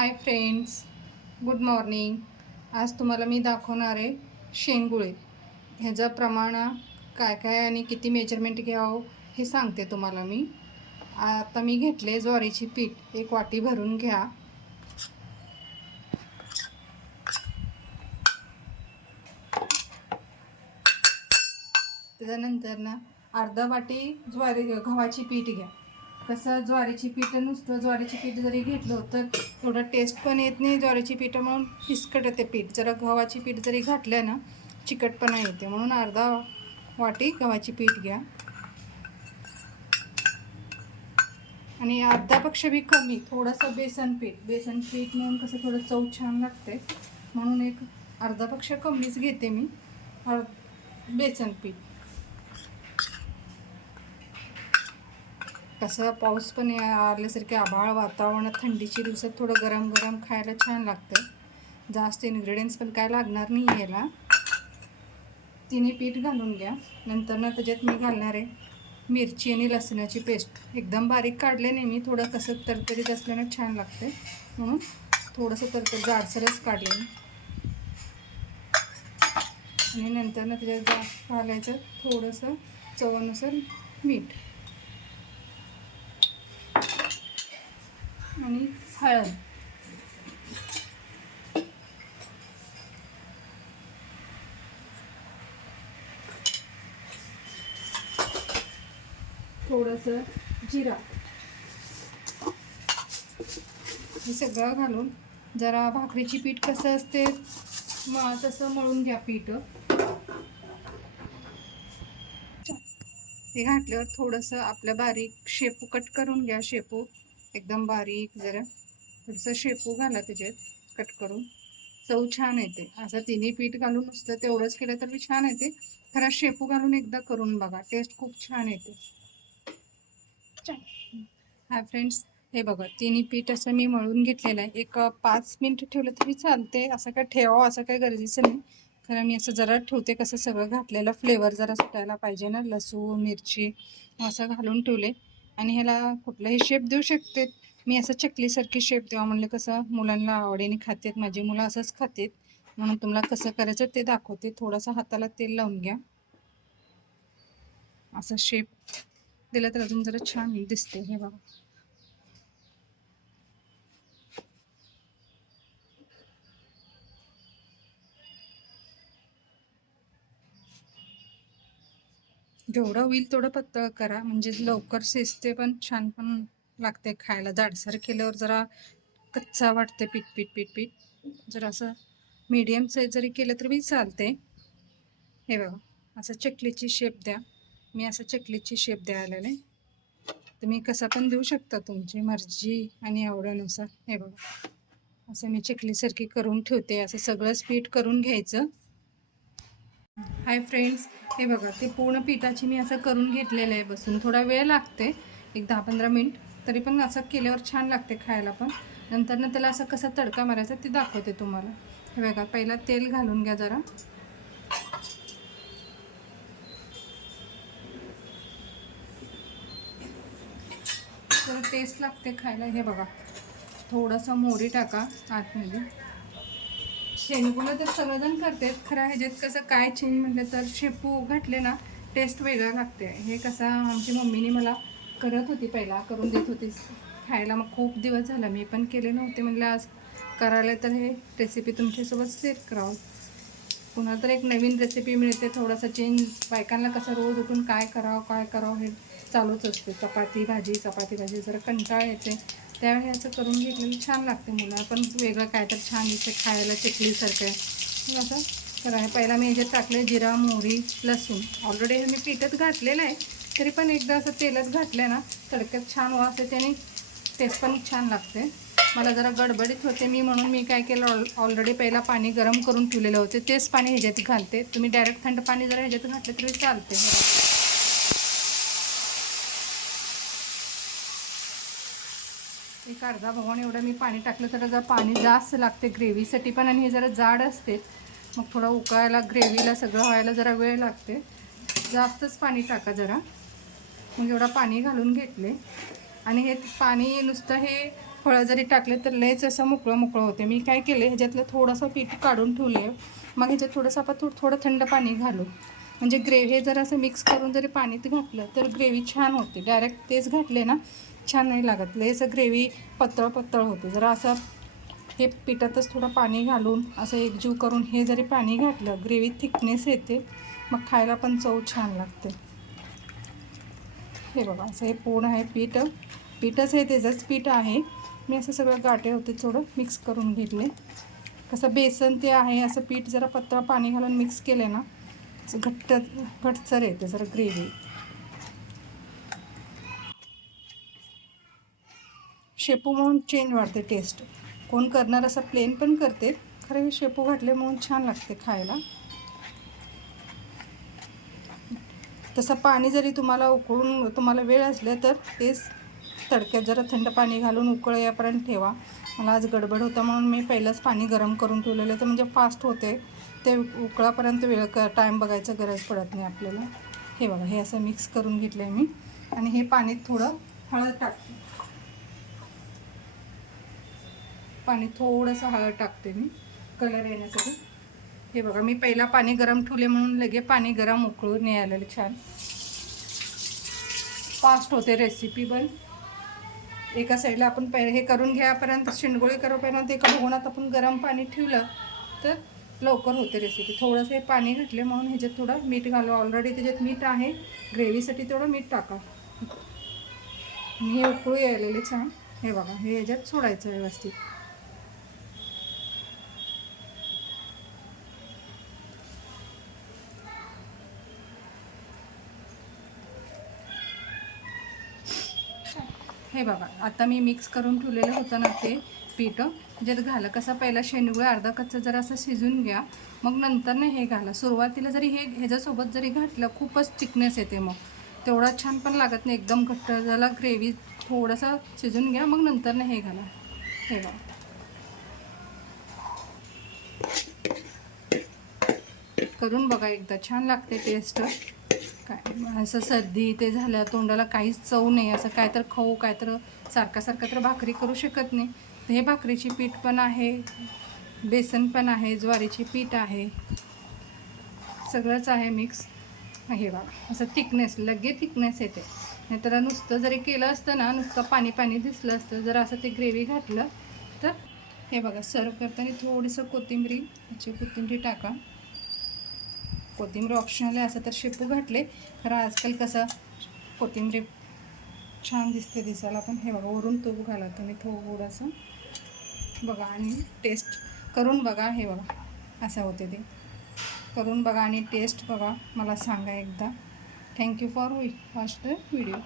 Hi friends, good morning. आज तुम्हाला मी दाखवणार आहे शेंगुळे. ह्याचं प्रमाण काय काय आणि किती मेजरमेंट घ्यावं हे सांगते तुम्हाला मी. आता मी घेतले ज्वारीची पीठ, एक वाटी भरून घ्या. त्याच्यानंतर ना अर्धा वाटी गव्हाची पीठ घ्या. कसं ज्वारीची पीठ नुसतं ज्वारीची पीठ जरी घेतलं तर थोडं टेस्ट पण येत नाही ज्वारीची पीठ म्हणून फिसकट येते पीठ. जरा गव्हाची पीठ जरी घातलं ना चिकटपणा येते, म्हणून अर्धा वाटी गव्हाची पीठ घ्या. आणि अर्धापेक्षा बी कमी थोडंसं बेसन पीठ म्हणून कसं थोडं चव छान लागते, म्हणून एक अर्धापेक्षा कमीच घेते मी बेसन पीठ. कसं पाऊस पण आल्यासारखे आभाळ वातावरण, थंडीची दिवसात थोडं गरम गरम खायला छान लागतं. जास्त इन्ग्रेडियंट्स पण काय लागणार नाही याला. तिन्ही पीठ घालून घ्या. नंतर ना त्याच्यात मी घालणार आहे मिरची आणि लसणाची पेस्ट. एकदम बारीक काढले नाही मी, थोडं कसं तरतरीत असल्यानं छान लागते म्हणून थोडंसं जाडसरच काढले. आणि नंतर ना त्याच्यात घालायचं थोडंसं चवीनुसार मीठ आणि हळद. थोडंसं जिरा. हे सगळं घालून जरा भाकरीची पीठ कसं असते तसं मळून घ्या पीठ. ते घातल्यावर थोडंसं आपलं बारीक शेपू कट करून घ्या. शेपू एकदम बारीक, जरा थोडंसं शेपू घाला त्याच्यात कट करून. चव छान येते. असं तिन्ही पीठ घालून नुसतं तेवढंच केलं तर बी छान येते. खरं शेपू घालून एकदा करून बघा, टेस्ट खूप छान येते. हाय फ्रेंड्स, हे बघा तिन्ही पीठ असं मी मळून घेतलेलं आहे. एक 5 मिनिट ठेवलं तरी चालते. असं काय ठेवावं असं काही गरजेचं नाही. खरं मी असं जरा ठेवते, कसं सगळं घातलेलं फ्लेवर जरा सुटायला पाहिजे ना, लसूण मिरची असं घालून ठेवले. आणि ह्याला कुठलाही शेप देऊ शकते मी. असं चकलीसारखी शेप द्यावा म्हणलं, कसं मुलांना आवडीने खातात, माझी मुलं असंच खातात, म्हणून तुम्हाला कसं करायचं ते दाखवते. थोडंसं हाताला तेल लावून घ्या. असं शेप दिला तर अजून जरा छान दिसते. हे बघा, जेवढं होईल तेवढं पातळ करा, म्हणजे लवकर शिजते पण छान पण लागते खायला. जाडसर केल्यावर जरा कच्चा वाटते पीठ पीठ पीठ पीठ. जर असं मीडियम साईज जरी केलं तरी बी चालते. हे बघा, असं चकलीची शेप द्या. मी असं चकलीची शेप द्यायला आहे. तुम्ही कसा पण देऊ शकता, तुमची मर्जी आणि आवडीनुसार. हे बघा, असं मी चकलीसारखी करून ठेवते. असं सगळंच पीठ करून घ्यायचं. हाय फ्रेंड्स, हे बघा ते पूर्ण पिठाची मी असं करून घेतलेलं आहे. बसून थोडा वेळ लागते, एक 10-15 मिनिट, तरी पण असं केल्यावर छान लागते खायला पण. नंतर ना त्याला असं कसा तडका मारायचा ते दाखवते तुम्हाला. हे बघा, पहिला तेल घालून घ्या जरा. तर टेस्ट लागते खायला. हे बघा, थोडंसं मोहरी टाका आतमध्ये. शेंगुळं तर सगळेजण करतात, खरं ह्याच्यात कसं काय चेंज म्हटलं तर शेपू घातले ना टेस्ट वेगळा लागते. हे कसं आमची मम्मीने मला करत होती, पहिला करून देत होती खायला. मग खूप दिवस झाला मी पण केले नव्हते, म्हणलं आज करायला तर हे रेसिपी तुमच्यासोबत शेअर करावं. पुन्हा तर एक नवीन रेसिपी मिळते, थोडासा चेंज. बायकांना कसं रोज उठून काय करावं हे चालूच असते. चपाती भाजी जरा कंटाळ येते, त्यावेळी असं करून घेतलेलं छान लागते. मुलं पण वेगळं काय तर छान दिसते खायला, चकलीसारखं असं करा. पहिला मी ह्याच्यात टाकले जिरा मोहरी लसूण. ऑलरेडी हे मी पीठच घातलेलं आहे, तरी पण एकदा असं तेलच घातलं ना तडक्यात छान वास येते आणि टेस्ट पण छान लागते. मला जरा गडबडीत होते मी, म्हणून मी काय केलं, ऑलरेडी पहिला पाणी गरम करून ठेवलेलं होते तेच पाणी ह्याच्यात घालते. तुम्ही डायरेक्ट थंड पाणी जरा ह्याच्यात घातलं तरी चालते. एक अर्धा भगवान एवढं मी पाणी टाकलं, तर जरा पाणी जास्त लागते ग्रेव्हीसाठी पण, आणि हे जरा जाड असते, मग थोडं उकळायला ग्रेव्हीला सगळं व्हायला जरा वेळ लागते. जास्तच पाणी टाका जरा. मग एवढं पाणी घालून घेतले. आणि हे पाणी नुसतं हे फळं जरी टाकले तर लयच असं मोकळं मोकळं होते. मी काय केले, ह्याच्यातलं थोडंसं पीठ काढून ठेवले, मग ह्याच्यात थोडंसं आपण थोडं थंड पाणी घालू, म्हणजे ग्रेव्ही हे जर असं मिक्स करून जरी पाणीत घातलं तर ग्रेव्ही छान होते. डायरेक्ट तेच घातले ना छान नाही लागत, लयच ग्रेव्ही पातळ पातळ होते. जरा असं हे पिठातच थोडं पाणी घालून असं एकजीव करून हे जरी पाणी घातलं, ग्रेव्ही थिकनेस येते, मग खायला पण चव छान लागते. हे बघा असं हे पूर्ण आहे पीठच आहे, त्याचंच पीठ आहे. मी असं सगळं गाठे होते थोडं मिक्स करून घेतले. कसं बेसन ते आहे, असं पीठ जरा पातळ पाणी घालून मिक्स केले ना घट्टसर येते जरा ग्रेव्ही. शेपू म्हणून चेंज वाढते टेस्ट. कोण करणार असं प्लेन पण करते, खरं हे शेपू घातले म्हणून छान लागते खायला. तसं पाणी जरी तुम्हाला उकळून तुम्हाला वेळ असले तर तेच तडक्यात जरा थंड पाणी घालून उकळ यापर्यंत ठेवा. मला आज गडबड होता म्हणून मी पहिलंच पाणी गरम करून ठेवलेलं, तर म्हणजे फास्ट होते. ते उकळापर्यंत टाईम बघायचं गरज पडत नाही आपल्याला. हे बघा हे असं मिक्स करून घेतलं आहे मी, आणि हे पाणीत थोडं हळद टाकते. पाणी थोडंसं हळद टाकते मी कलर येण्यासाठी. हे बघा मी पहिला पाणी गरम ठेवले म्हणून लगे पाणी गरम उकळून नाही आलेलं. छान फास्ट होते रेसिपी. पण एका साईडला आपण पहिले हे करून घ्यापर्यंत शिंडगोळी करोपर्यंत एका भगोनात आपण गरम पाणी ठेवलं तर लवकर होते रेसिपी. थोडंसं हे पाणी घातले म्हणून ह्याच्यात थोडं मीठ घालू. ऑलरेडी त्याच्यात मीठ आहे, ग्रेव्हीसाठी तेवढं मीठ टाका. हे उकळू यायलेले छान. हे बघा हे ह्याच्यात सोडायचं व्यवस्थित. हे बघा आता मी मिक्स करून ठेवलेलं होतं ना ते पीठ ज्यात घाला. कसं पहिला शेंडगुळे अर्धा कच्चा जरा असं शिजून घ्या, मग नंतर ना हे घाला. सुरुवातीला जरी हे ह्याच्यासोबत जरी घातलं खूपच थिकनेस येते, मग तेवढा छान पण लागत नाही. एकदम घट्ट झाला ग्रेव्ही थोडंसं शिजून घ्या, मग नंतर ना हे घाला. हे बघा करून बघा एकदा, छान लागते टेस्ट. काय असं सर्दी ते झालं तोंडाला काहीच चव नाही, असं काय तर खाऊ काय तर सारखं तर भाकरी करू शकत नाही. हे भाकरीची पीठ पण आहे, बेसन पण आहे, ज्वारीची पीठ आहे, सगळंच आहे मिक्स. हे बघा असं थिकनेस थिकनेस येते. नाहीतर नुसतं जरी केलं असतं ना, नुसतं पाणी पाणी दिसलं असतं, जर असं ते ग्रेव्ही घातलं तर. हे बघा सर्व करताना थोडंसं कोथिंबीर टाका. कोथिंबीर ऑप्शनल आहे, असं तर शेपू घातले, खरं आजकाल कसं कोथिंबीर छान दिसायला पण. हे बघा वरून तूप घाला तुम्ही थोडंसं बघा, आणि टेस्ट करून बघा. हे बघा असं होते ते, करून बघा आणि टेस्ट बघा, मला सांगा एकदा. Thank you for watch the video.